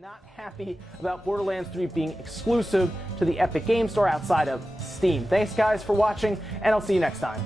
Not happy about Borderlands 3 being exclusive to the Epic Game Store outside of Steam. Thanks guys for watching, and I'll see you next time.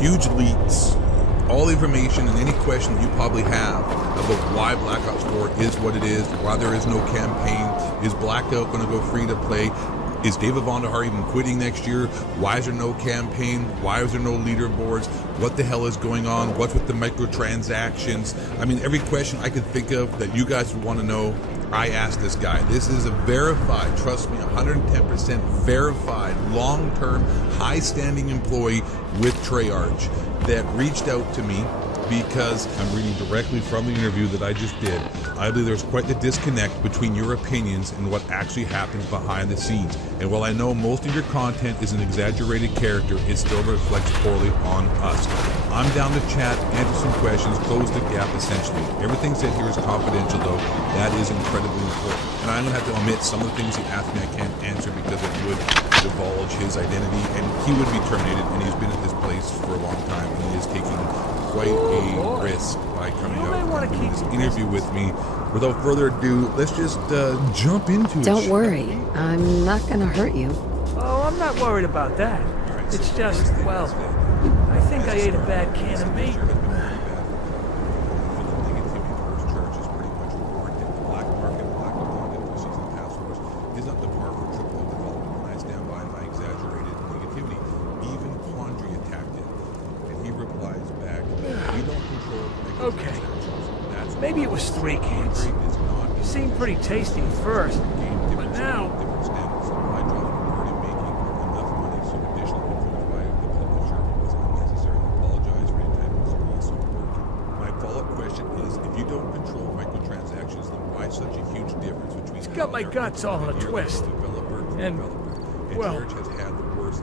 Huge leaks, all information and any question that you probably have about why Black Ops 4 is what it is, why there is no campaign, is Blackout going to go free to play, is David Vonderhaar even quitting next year, why is there no campaign, why is there no leaderboards, what the hell is going on, what's with the microtransactions. I mean, every question I could think of that you guys would want to know, I asked this guy. This is a verified, trust me, 110% verified, long-term, high-standing employee with Treyarch that reached out to me because I'm reading directly from the interview that I just did. I believe there's quite the disconnect between your opinions and what actually happens behind the scenes. And while I know most of your content is an exaggerated character, it still reflects poorly on us. I'm down to chat, answer some questions, close the gap essentially. Everything said here is confidential though. That is incredibly important. And I'm going to have to omit some of the things he asked me I can't answer because it would divulge his identity and he would be terminated, and he's been at this place for a long time and he is taking quite a risk by coming out and doing this interview with me. Without further ado, let's just jump into it. Don't worry, I'm not going to hurt you. Oh, I'm not not worried about that. It's just, well, I think I ate a bad can of meat. Okay, maybe it was 3 cans. It seemed pretty tasty at first, but now... My follow-up question is, if you don't control microtransactions, then why such a huge difference between... It's got my guts all in a twist. And, well,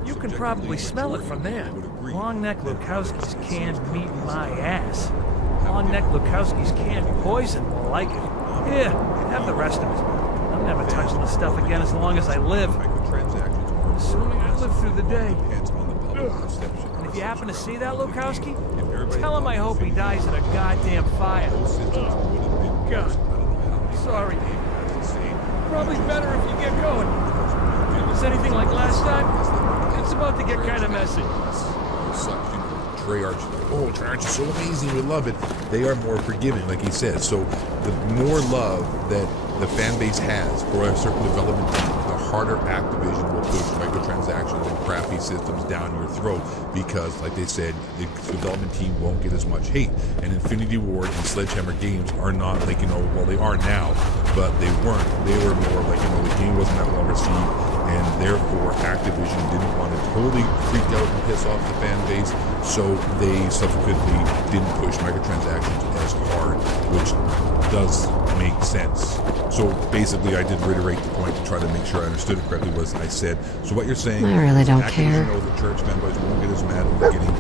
you can probably smell it from there. Long Neck Lukowski's canned meat in my ass. Long Neck Lukowski's canned poison will like it. Here, have the rest of it. I'm never touching the stuff again as long as I live. Assuming I live through the day. And if you happen to see that Lukowski, tell him I hope he dies in a goddamn fire. God, sorry. Probably better if you get going. If it's anything like last time, it's about to get kind of messy. Trey Arch is so amazing, we love it. They are more forgiving, like he said. So the more love that the fan base has for a certain development team, the harder Activision will push microtransactions and crappy systems down your throat because, like they said, the development team won't get as much hate. And Infinity Ward and Sledgehammer Games are not like, well, they are now, but they weren't. They were more like, the game wasn't that well received. And therefore, Activision didn't want to totally freak out and piss off the fan base, so they subsequently didn't push microtransactions as hard, which does make sense. So basically, I did reiterate the point to try to make sure I understood it correctly. Was I said, so what you're saying? I really don't Activision care. knows the church fanboys won't get as mad when they're getting,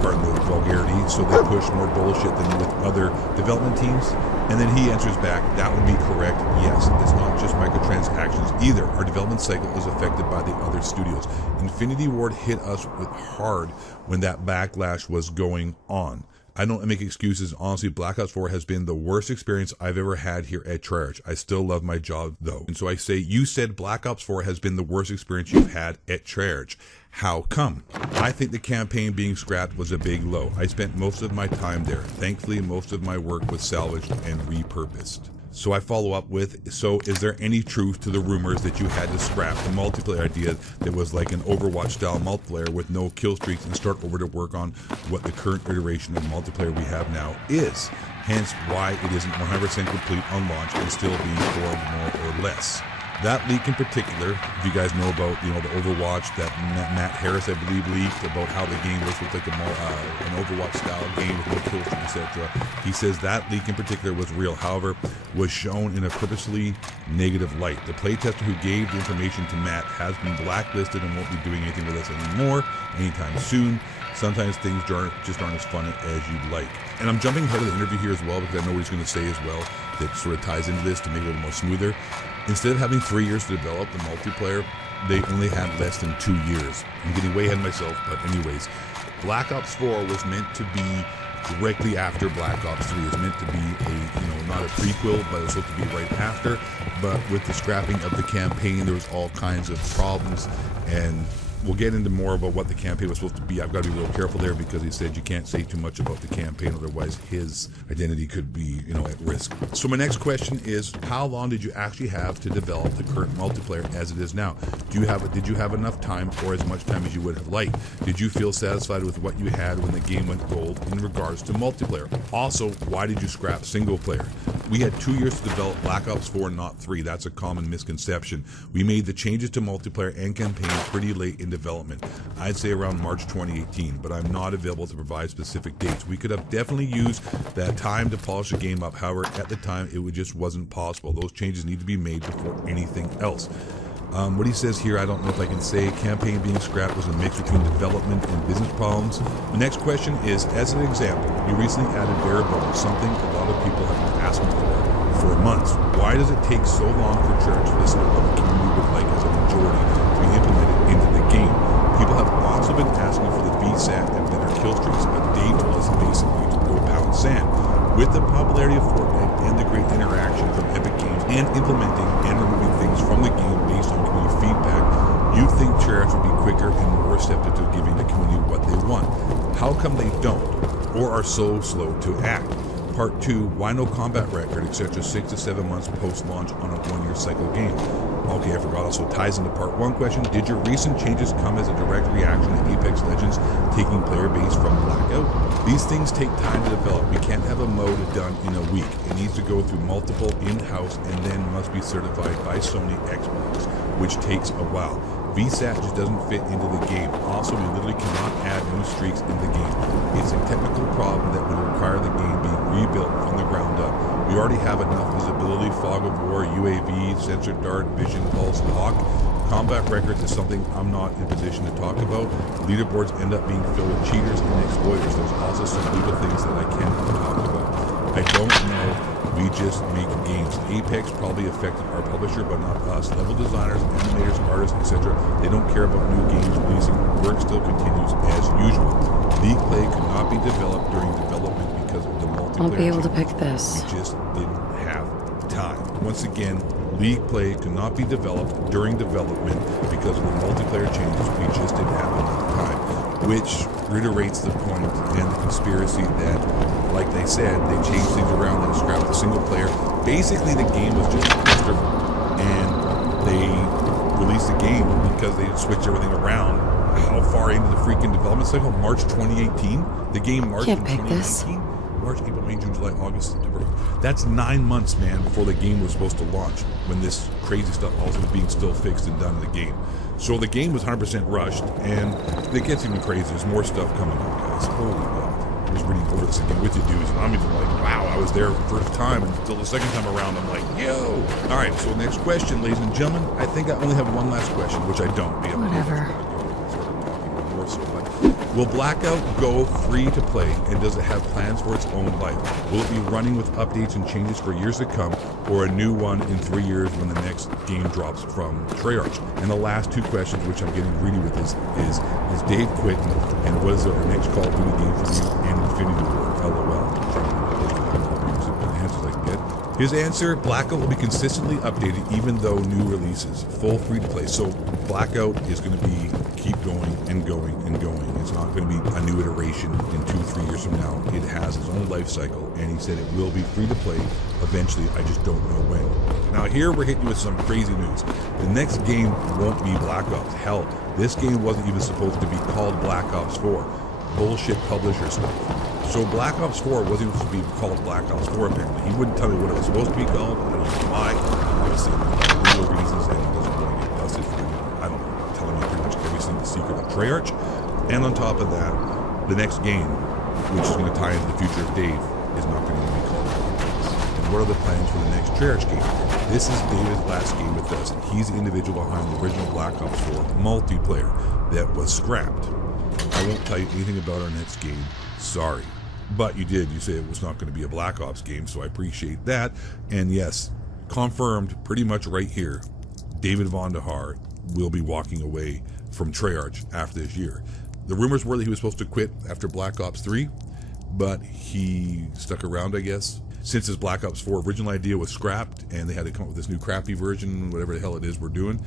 pardon the vulgarity, so they push more bullshit than with other development teams. And then he answers back, that would be correct. Yes, it's not just microtransactions either. Our development cycle is affected by the other studios. Infinity Ward hit us with hard when that backlash was going on. I don't make excuses. Honestly, Black Ops 4 has been the worst experience I've ever had here at Treyarch. I still love my job, though. And so I say, you said Black Ops 4 has been the worst experience you've had at Treyarch. How come? I think the campaign being scrapped was a big low. I spent most of my time there. Thankfully, most of my work was salvaged and repurposed. So I follow up with, so is there any truth to the rumors that you had to scrap the multiplayer idea that was like an Overwatch style multiplayer with no kill streaks and start over to work on what the current iteration of multiplayer we have now is? Hence why it isn't 100% complete on launch and still being formed more or less. That leak in particular, if you guys know about, the Overwatch that Matt Harris, I believe, leaked about how the game looks like an Overwatch-style game with no kill streak, etc. He says that leak in particular was real, however, was shown in a purposely negative light. The playtester who gave the information to Matt has been blacklisted and won't be doing anything with us anymore anytime soon. Sometimes things just aren't as fun as you'd like. And I'm jumping ahead of the interview here as well because I know what he's going to say as well that sort of ties into this to make it a little more smoother. Instead of having 3 years to develop the multiplayer, they only had less than 2 years. I'm getting way ahead of myself, but anyways, Black Ops 4 was meant to be directly after Black Ops 3. It's meant to be not a prequel, but it was supposed to be right after. But with the scrapping of the campaign, there was all kinds of problems, and we'll get into more about what the campaign was supposed to be. I've got to be real careful there because he said you can't say too much about the campaign, otherwise his identity could be, at risk. So my next question is, how long did you actually have to develop the current multiplayer as it is now? Did you have enough time or as much time as you would have liked? Did you feel satisfied with what you had when the game went gold in regards to multiplayer? Also, why did you scrap single player? We had 2 years to develop Black Ops 4, not 3. That's a common misconception. We made the changes to multiplayer and campaign pretty late in development. I'd say around March 2018, but I'm not available to provide specific dates. We could have definitely used that time to polish the game up. However, at the time, it just wasn't possible. Those changes need to be made before anything else. What he says here, I don't know if I can say. Campaign being scrapped was a mix between development and business problems. The next question is, as an example, you recently added bare bones, something a lot of people have been asking for months. Why does it take so long for Church to listen to what the community would like as a majority to be implemented into the game? People have also been asking for the VSAT and better kill streaks, but Dave told us basically to go pound sand. With the popularity of Fortnite and the great interaction from Epic Games and implementing and removing things from the game based on community feedback, You'd think Treyarch would be quicker and more receptive to giving the community what they want. How come they don't, or are so slow to act? Part 2, why no combat record, etc. 6 to 7 months post-launch on a 1-year cycle game? Okay, I forgot, also ties into part 1 question. Did your recent changes come as a direct reaction to Apex Legends taking player base from Blackout? These things take time to develop. We can't have a mode done in a week. It needs to go through multiple in-house and then must be certified by Sony Xbox, which takes a while. VSAT just doesn't fit into the game. Also, we literally cannot add new streaks in the game. It's a technical problem that would require the game being rebuilt from the ground up. We already have enough visibility, fog of war, UAV, sensor dart, vision, pulse, hawk. Combat records is something I'm not in position to talk about. Leaderboards end up being filled with cheaters and exploiters. There's also some legal things that I cannot talk about. I don't know. We just make games. Apex probably affected our publisher, but not us. Level designers, animators, artists, etc. They don't care about new games releasing. Work still continues as usual. League play could not be developed during development because of the multiplayer. Won't be able to changes. pick this. We just didn't have time. Once again, League play could not be developed during development because of the multiplayer changes. We just didn't have enough time. Which reiterates the point and the conspiracy that, like they said, they changed things around and scrapped the single player. Basically, the game was just extra, and they released the game because they switched everything around. How far into the freaking development cycle? March 2018? The game March in 2019? March, April, May, June, July, August, September. That's 9 months, man, before the game was supposed to launch, when this crazy stuff also was being still fixed and done in the game. So the game was 100% rushed, and it gets even crazier. There's more stuff coming up, guys. Holy God. I was reading over this again with you dudes, and I'm even like, wow, I was there first time, and until the second time around, I'm like, yo. All right, so next question, ladies and gentlemen. I think I only have one last question, which I don't. Whatever. Will Blackout go free to play, and does it have plans for its own life? Will it be running with updates and changes for years to come, or a new one in 3 years when the next game drops from Treyarch? And the last 2 questions, which I'm getting greedy with, is Dave quitting, and what is our next Call of Duty game for you and Infinity War? LOL. Answers I can get. His answer, Blackout will be consistently updated even though new releases. Full free to play. So Blackout is going to be keep going and going and going. It's not going to be a new iteration in 2-3 years from now. It has its own life cycle, and he said it will be free to play eventually. I just don't know when. Now here we're hitting you with some crazy news. The next game won't be Black Ops. Hell, this game wasn't even supposed to be called Black Ops 4. Bullshit publisher stuff. So Black Ops 4 wasn't supposed to be called Black Ops 4 apparently. He wouldn't tell me what it was supposed to be called. I don't know why. Obviously, legal reasons, and he doesn't want to get busted for, I don't know, telling me pretty much every single secret of Treyarch. And on top of that, the next game, which is going to tie into the future of Dave, is not going to be called Black Ops. And what are the plans for the next Treyarch game? This is David's last game with us. He's the individual behind the original Black Ops 4 multiplayer that was scrapped. I won't tell you anything about our next game. Sorry. But you did. You said it was not going to be a Black Ops game, so I appreciate that. And yes, confirmed pretty much right here, David Von der Haar will be walking away from Treyarch after this year. The rumors were that he was supposed to quit after Black Ops 3, but he stuck around, I guess. Since his Black Ops 4 original idea was scrapped, and they had to come up with this new crappy version, whatever the hell it is we're doing,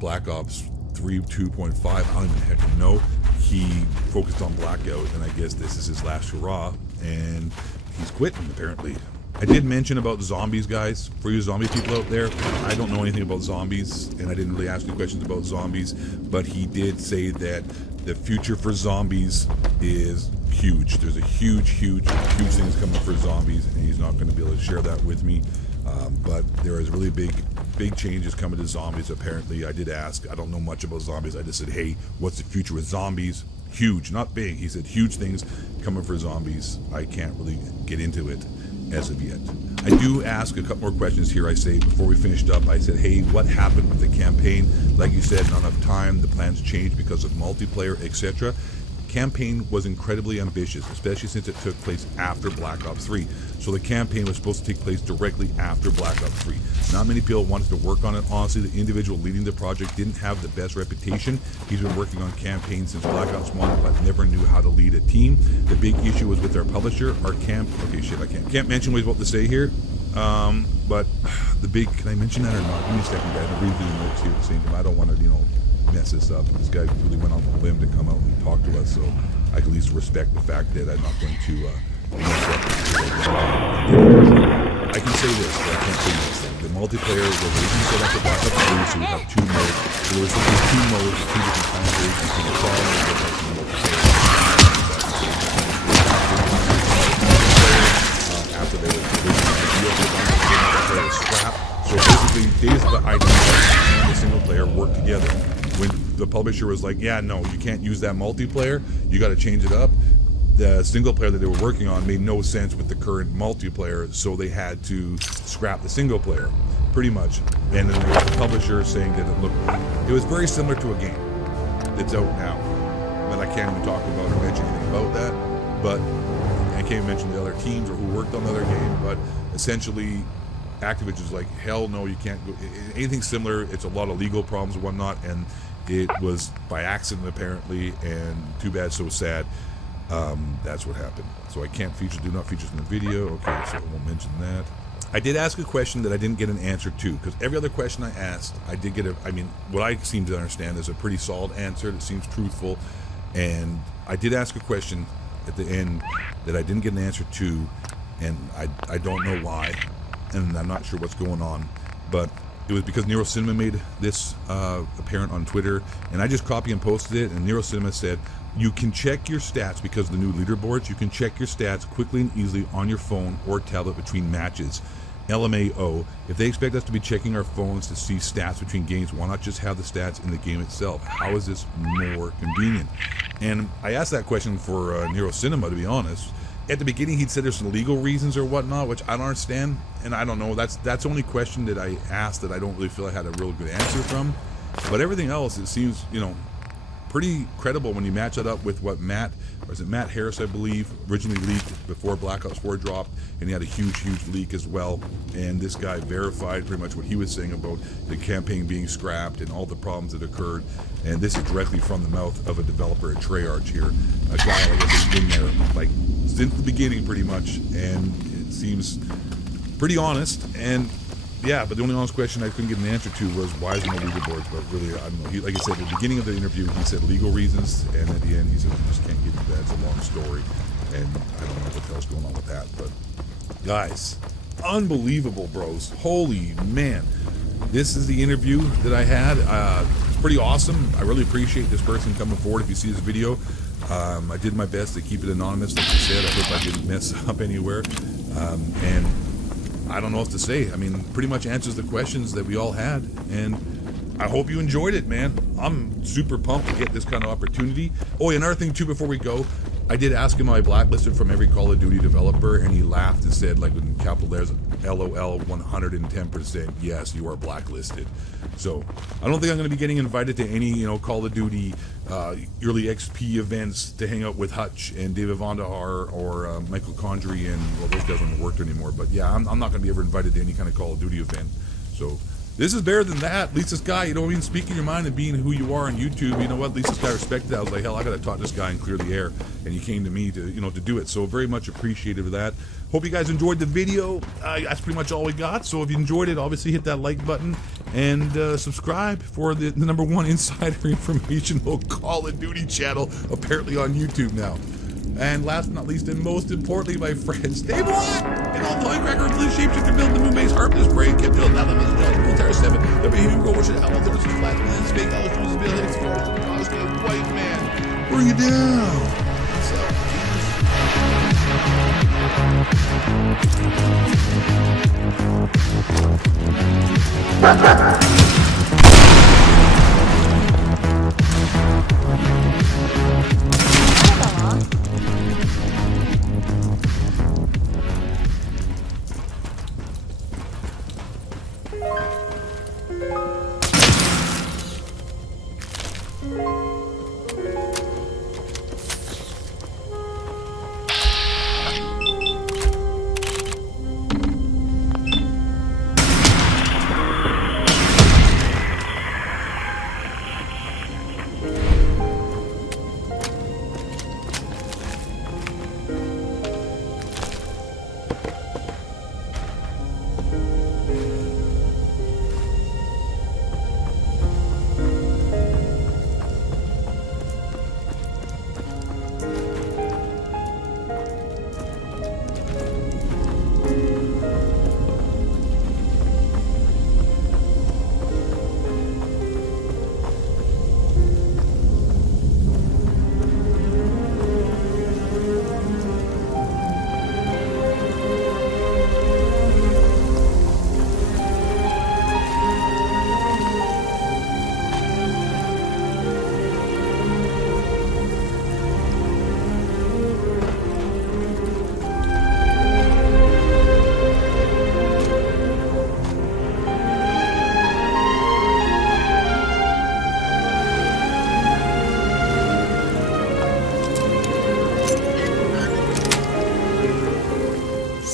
Black Ops 3 2.5, I don't even heck know. He focused on Blackout, and I guess this is his last hurrah, and he's quitting apparently. I did mention about zombies, guys. For you zombie people out there, I don't know anything about zombies, and I didn't really ask any questions about zombies, but he did say that the future for zombies is huge. There's a huge things coming for zombies, and he's not going to be able to share that with me. But there is really big changes coming to zombies. Apparently, I did ask. I don't know much about zombies. I just said, hey, what's the future with zombies? Huge, not big. He said huge things coming for zombies. I can't really get into it as of yet. I do ask a couple more questions here. I say, before we finished up, I said, hey, what happened with the campaign? Like you said, not enough time. The plans changed because of multiplayer, etc. Campaign was incredibly ambitious, especially since it took place after Black Ops 3. So the campaign was supposed to take place directly after Black Ops 3. Not many people wanted to work on it. Honestly, the individual leading the project didn't have the best reputation. He's been working on campaigns since Black Ops 1, but never knew how to lead a team. The big issue was with our publisher, okay, shit, I can't mention what he's about to say here. But the big, can I mention that or not? Give me a second, guys. I'm reading through the notes here at the same time. I don't want to, mess this up. This guy really went on the limb to come out and talk to us, so I can at least respect the fact that I'm not going to mess up. I can say this, but I can't say this thing. The multiplayer was originally set up for Black Ops 3, so we have 2 modes. So there was simply 2 modes, 2 different time periods between the trial mode and the multiplayer. After they were scrap. So basically, Days of the ID and the single player work together. When the publisher was like, yeah, no, you can't use that multiplayer, you got to change it up, the single player that they were working on made no sense with the current multiplayer, so they had to scrap the single player, pretty much. And then there was the publisher saying that it was very similar to a game that's out now, but I can't even talk about or mention anything about that. But I can't even mention the other teams or who worked on the other game, but essentially Activision is like, hell no, you can't go anything similar. It's a lot of legal problems and whatnot, and it was by accident apparently, and too bad, so sad. That's what happened. So I can't do not feature in the video. Okay, so I won't mention that. I did ask a question that I didn't get an answer to, because every other question I asked, I did get what I seem to understand is a pretty solid answer that seems truthful. And I did ask a question at the end that I didn't get an answer to, and I don't know why, and I'm not sure what's going on, but it was because Nero Cinema made this apparent on Twitter, and I just copy and posted it, and Nero Cinema said, you can check your stats because of the new leaderboards. You can check your stats quickly and easily on your phone or tablet between matches. LMAO, if they expect us to be checking our phones to see stats between games, why not just have the stats in the game itself? How is this more convenient? And I asked that question for Nero Cinema, to be honest. At the beginning, he'd said there's some legal reasons or whatnot, which I don't understand, and I don't know. That's the only question that I asked that I don't really feel I had a real good answer from. But everything else, it seems, pretty credible when you match it up with what Matt Harris, I believe, originally leaked before Black Ops 4 dropped, and he had a huge leak as well. And this guy verified pretty much what he was saying about the campaign being scrapped and all the problems that occurred. And this is directly from the mouth of a developer at Treyarch here, a guy like has been there like since the beginning pretty much, and it seems pretty honest. And yeah, but the only honest question I couldn't get an answer to was why is there no leaderboards? But really, I don't know. Like I said, at the beginning of the interview, he said legal reasons, and at the end, he said, we just can't get into that. It's a long story, and I don't know what the hell's going on with that. But guys, unbelievable, bros. Holy man. This is the interview that I had. It's pretty awesome. I really appreciate this person coming forward. If you see this video, I did my best to keep it anonymous, like I said. I hope I didn't mess up anywhere. And I don't know what to say. I mean, pretty much answers the questions that we all had, and I hope you enjoyed it, man. I'm super pumped to get this kind of opportunity. Oh, another thing too, before we go, I did ask him, am I blacklisted from every Call of Duty developer, and he laughed and said, like in capital letters, LOL, 110%, yes, you are blacklisted. So I don't think I'm going to be getting invited to any, Call of Duty early XP events to hang out with Hutch and David Vonderhaar or Michael Condrey, and well, those guys don't work anymore. But yeah, I'm not going to be ever invited to any kind of Call of Duty event. So this is better than that. At least this guy, speaking your mind and being who you are on YouTube, you know what? At least this guy respected that. I was like, hell, I got to talk to this guy and clear the air. And he came to me to, to do it. So very much appreciative of that. Hope you guys enjoyed the video. That's pretty much all we got. So if you enjoyed it, obviously hit that like button and subscribe for the #1 insider information Call of Duty channel, apparently on YouTube now. And last but not least, and most importantly, my friends, stay black! And all toy crackers, blue shapeshifter, build the moon base, harpist, brain, kept building out of the military 7, the baby go, which is how the first flat, this fake, all the tools, build, explore, the costume, white man, bring it down! What's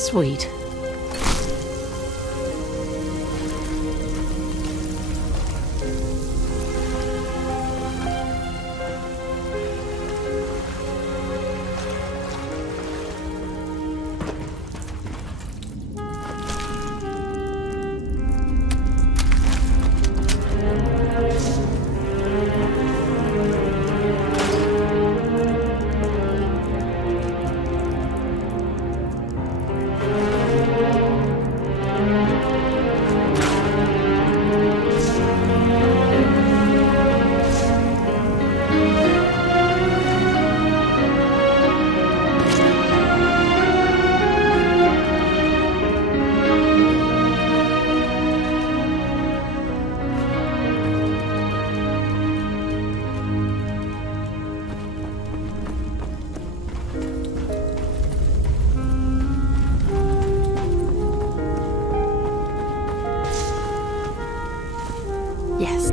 Sweet. Yes.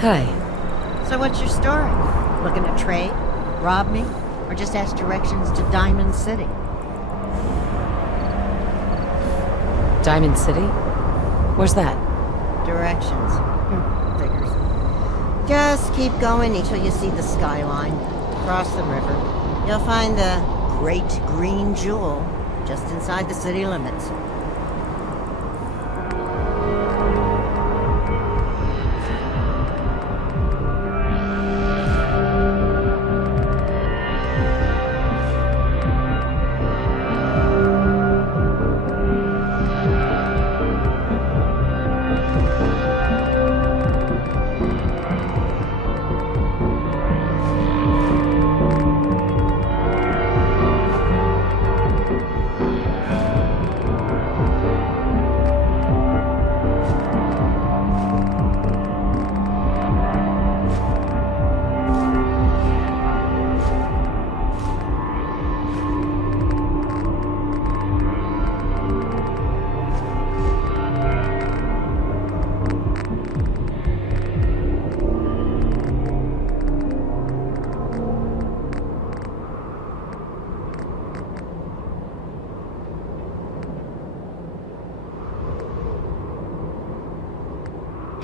Hi. So what's your story? Looking to trade? Rob me? Or just ask directions to Diamond City? Diamond City? Where's that? Directions. Figures. Just keep going until you see the skyline. Cross the river. You'll find the Great Green Jewel just inside the city limits.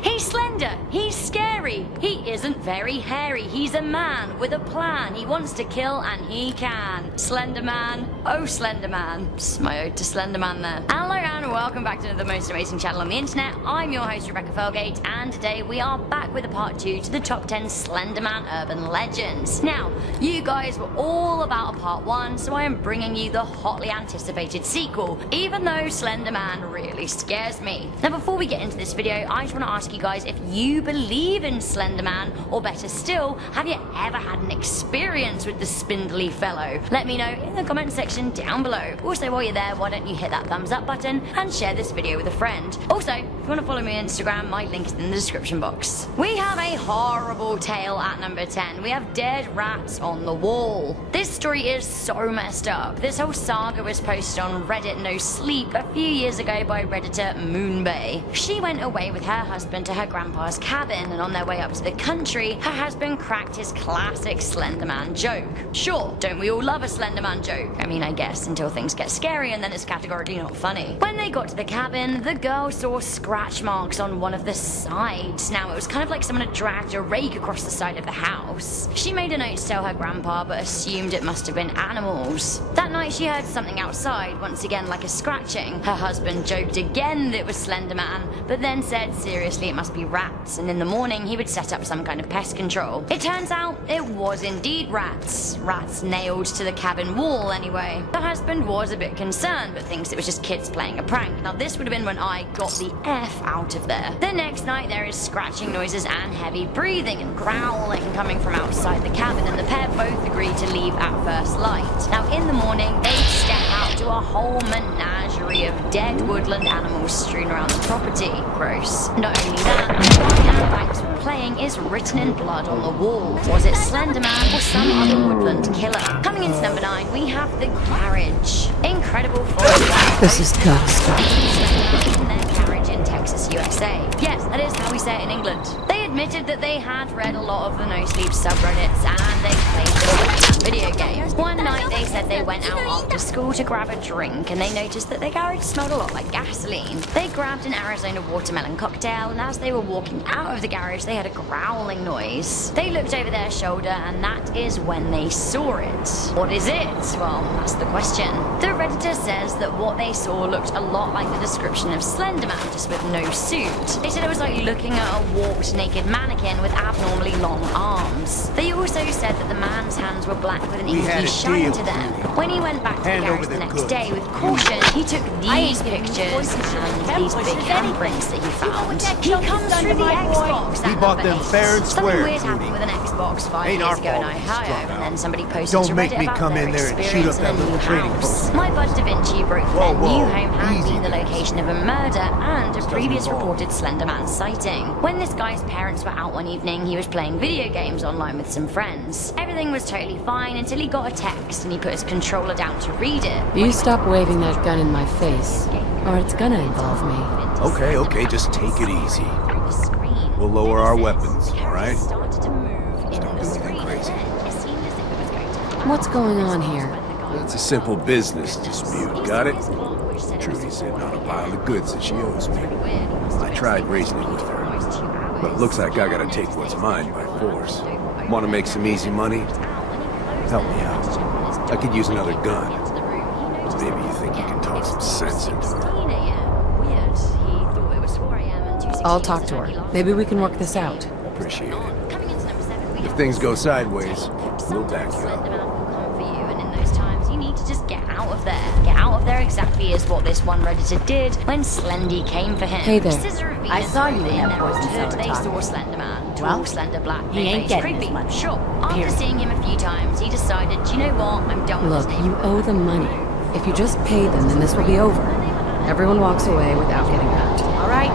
He's slender, he's scary, he isn't very hairy, he's a man with a plan, he wants to kill and he can. Slender Man, oh Slender Man. It's my ode to Slender Man there. Hello and welcome back to the most amazing channel on the internet. I'm your host Rebecca Felgate and today we are back with a part 2 to the top 10 Slender Man urban legends. Now, you guys were all about a part 1, so I am bringing you the hotly anticipated sequel, even though Slender Man really scares me. Now before we get into this video, I just want to ask you guys if you believe in Slender Man Man? Or better still, have you ever had an experience with the spindly fellow? Let me know in the comment section down below. Also, while you're there, why don't you hit that thumbs up button and share this video with a friend. Also, if you want to follow me on Instagram, my link is in the description box. We have a horrible tale at number 10. We have dead rats on the wall. This story is so messed up. This whole saga was posted on Reddit No Sleep a few years ago by Redditor Moonbay. She went away with her husband to her grandpa's cabin, and on their way up to the country, her husband cracked his classic Slenderman joke. Sure, don't we all love a Slenderman joke? I mean, I guess, until things get scary and then it's categorically not funny. When they got to the cabin, the girl saw scratch marks on one of the sides. Now, it was kind of like someone had dragged a rake across the side of the house. She made a note to tell her grandpa, but assumed it must have been animals. That night, she heard something outside, once again like a scratching. Her husband joked again that it was Slenderman, but then said seriously it must be rats, and in the morning he would set up some kind of pest control. It turns out it was indeed rats. Rats nailed to the cabin wall anyway. The husband was a bit concerned, but thinks it was just kids playing a prank. Now this would have been when I got the F out of there. The next night there is scratching noises and heavy breathing and growling coming from outside the cabin, and the pair both agreed to leave at first light. Now in the morning they step out to a whole menagerie of dead woodland animals strewn around the property. Gross. Not only that, the guy Anne Banks were playing is written in blood on the wall. Was it Slenderman or some other woodland killer? Coming into number 9, we have the garage. Incredible for This is ghost. in their garage in Texas, USA. Yes, that is how we say it in England. They admitted that they had read a lot of the No Sleep subreddits and they played video games. One night they said they went out after school to grab a drink and they noticed that their garage smelled a lot like gasoline. They grabbed an Arizona watermelon cocktail, and as they were walking out of the garage they had a growling noise. They looked over their shoulder and that is when they saw it. What is it? Well, that's the question. The Redditor says that what they saw looked a lot like the description of Slenderman, just with no suit. They said it was like looking at a warped naked mannequin with abnormally long arms. They also said that the man's hands were black with an inky shine to them. When he went back to the garage the next day with caution, he took these pictures and these big handprints that he found. He comes through the Xbox. We bought them fair and square. Something weird happened with an Xbox 5 years ago in Ohio, and then somebody posted Don't to make Reddit me about come their in there and shoot experience up that in a little new trading house. post. My Bud Da Vinci broke their new home had easy been the there. location of a murder and a previous involve. reported Slenderman sighting. When this guy's parents were out one evening, he was playing video games online with some friends. Everything was totally fine until he got a text and he put his controller down to read it. You stop waving that gun in my face, or it's gonna involve me. Okay, just take it easy. We'll lower our weapons, all right? Crazy. What's going on here? It's a simple business dispute, got it? Trudy's sitting on a pile of goods that she owes me. I tried raising it with her, but it looks like I gotta take what's mine by force. Want to make some easy money? Help me out. I could use another gun. Maybe you think you can talk some sense into her. I'll talk to her. Maybe we can work this out. Appreciate it. If things go sideways, we'll back you up. Just get out of there. Get out of there exactly is what this one Redditor did when Slendy came for him. Hey there. I saw you in that poison cell They talking. saw Slenderman. Well, Tall, slender, black. he ain't no-face, getting creepy. his money. Sure. After Period. seeing him a few times, he decided, you know what, I'm done with Look, this you neighborhood. owe them money. If you just pay them, then this will be over. Everyone walks away without getting hurt. All right,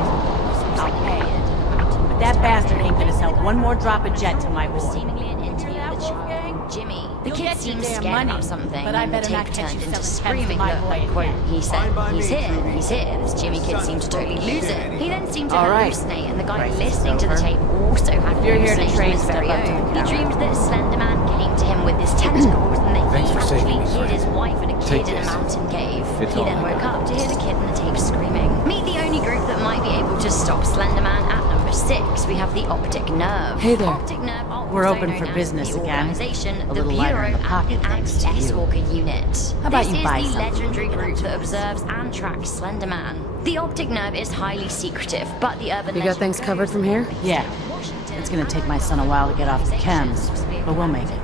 I'll pay. But that bastard ain't gonna sell one more drop of jet to my boy. Seemingly an interview with the child, Jimmy. The You'll kid get your seemed damn scared money, about something, but I and the better not tape catch turned you into selling screaming. pens to my Look, boy quote, again. he said, Fine by he's me, here, Trudy. he's here. This Jimmy kid seemed to totally lose it. He then seemed to All right. hallucinate, and the guy Crisis listening to the over. tape also had If you're here to hallucinations trade, of his step very up to the own. He counter. dreamed that Slenderman came to him with his tentacles, and that Thanks he for saving actually me, hid friend. his wife and a Take kid in a this. mountain cave. It's He all then I woke got. up to hear the kid in the tape screaming. Meet the only group that might be able to stop Slenderman at number 6. We have the Optic Nerve. Hey there. Optic Nerve, We're also open known for as business the again. Organization, A the little lighter in Bureau, the pocket, and the thanks to you. Anti-Spacewalker Unit. How about this you buy is the something? legendary group that observes and tracks Slenderman. The Optic Nerve is highly secretive, but the urban You got legend things goes covered from here? Yeah. Washington, It's gonna take my son a while to get off the chems, but we'll make it.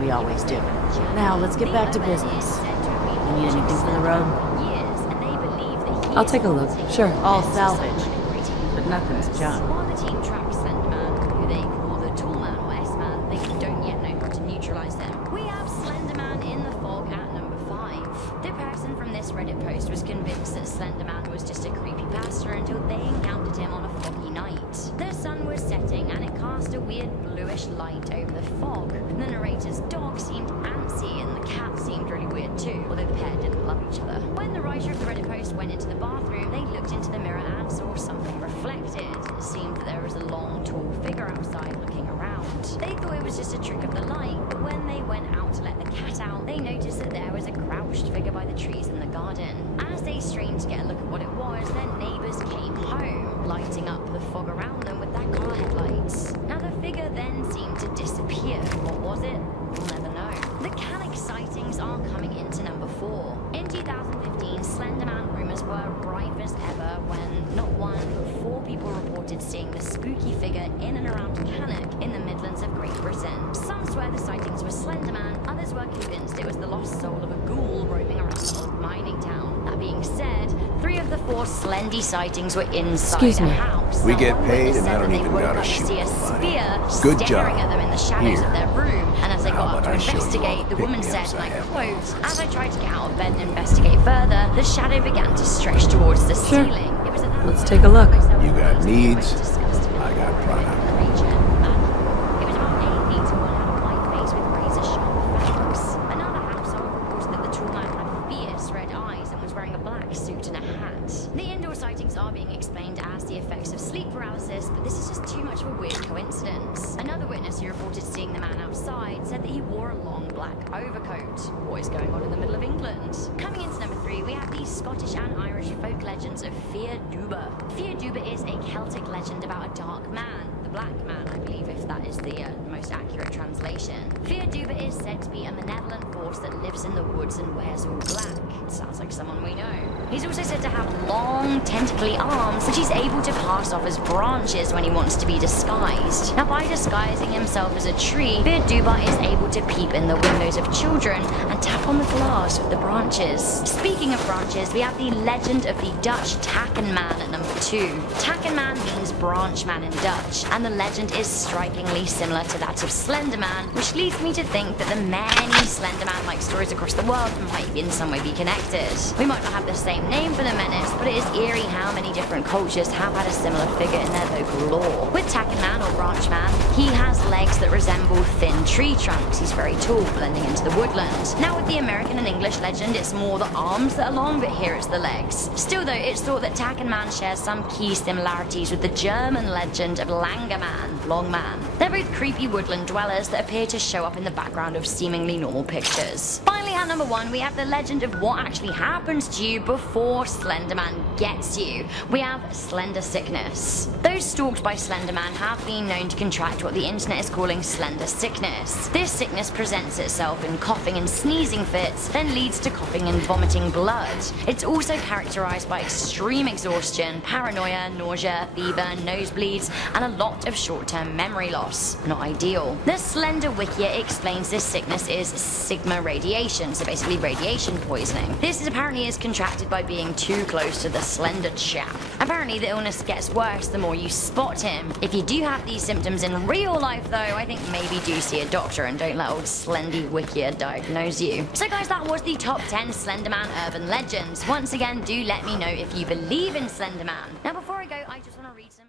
We always do. Now, let's get back to business. You need anything for the road? I'll take a look. Sure. All salvage, but nothing's junk. While the team tracks Slenderman, who they call the Slender Man was just a creepypasta until they encountered him on a foggy night. The sun was setting and it cast a weird bluish light over the fog. The narrator's dog seemed antsy and the cat seemed really weird too, although the pair didn't love each other. When the writer of the Reddit post went into the bathroom, they looked into the mirror and saw something reflected. It seemed that there was a long, tall figure outside looking around. They thought it was just a trick of the light, but when they went out to let the cat out, they noticed that there was a crouched figure by the trees in the garden. As they strained to get a look at what it was, their neighbors came home, lighting up the fog around them with their car headlights. Now the figure then seemed to disappear. What was it? We'll never know. The Canuck sightings are coming into number 4. In 2015, Slender Man rumors were rife as ever when not one but 4 people reported seeing the spooky figure in and around Canuck in the Midlands of Great Britain. Some swear the sightings were Slender Man, others were convinced it was the lost soul of a ghoul roaming around the old mining town. That being said, 3 of the 4 Slendy sightings were inside a house. We get One paid witness and I said don't that they even woke gotta up to shoot see a nobody. spear Good staring job. at them in the shadows Here. of their room, and as they got How up to about I show you all investigate, the the woman pick-me-ups said, and I I have. quote, "As I tried to get out of bed and investigate further, the shadow began to stretch towards the ceiling. It was at that Let's point take a look. You got that needs, disgusting I got product. creature. It was about 8 feet tall and had a white face with razor-sharp fangs. Another household reported that the tall man had fierce red eyes and was wearing a black suit and a hat. The indoor sightings are being explained as the effects of sleep paralysis, but this is just too much of a weird coincidence. Another witness who reported seeing the man outside said that he wore a long black overcoat. What is going on in the middle of England? Coming into number 3, we have the Scottish and Irish folk legends of Fear Duba. Fear Duba is a Celtic legend about a dark man, the Black Man, I believe, if that is the most accurate translation. Fear Duba is said to be a malevolent force that lives in the woods and wears all black. Sounds like someone we know. He's also said to have long, tentacly arms, which he's able to pass off as branches when he wants to be disguised. Now, by disguising himself as a tree, Fear Duba is able to peep in the windows of children and tap on the glass with the branches. Speaking of branches, we have the legend of the Dutch Takken Man at number 2. Takken Man means branch man in Dutch, and the legend is strikingly similar to that of Slender Man, which leads me to think that the many Slender Man-like stories across the world might in some way be connected. We might not have the same name for the menace, but it is eerie how many different cultures have had a similar figure in their local lore. With Takken Man or Branch Man, he has legs that resemble thin tree trunks. He's very tall, blending into the woodland. Now with the American and English legend, it's more the arms that are long, but here it's the legs. Still though, it's thought that Takken Man shares some key similarities with the German legend of Langer Man, Long Man. They're both creepy woodland dwellers that appear to show up in the background of seemingly normal pictures. Finally, at number 1, we have the legend of what actually happens to you before Slender Man gets you. We have Slender Sickness. Those stalked by Slender Man have been known to contract what the internet is calling Slender Sickness. This sickness presents itself in coughing and sneezing fits, then leads to coughing and vomiting blood. It's also characterized by extreme exhaustion, paranoia, nausea, fever, nosebleeds, and a lot of short-term memory loss. Not ideal. The Slender Wikia explains this sickness is sigma radiation, so basically radiation poisoning. This is apparently contracted by being too close to the Slender chap. Apparently the illness gets worse the more you spot him. If you do have these symptoms in real life though, I think maybe do see a doctor and don't let old Slendy Wikia diagnose you. So guys, that was the top 10 Slenderman urban legends. Once again, do let me know if you believe in Slenderman. Now before I go, I just want to read some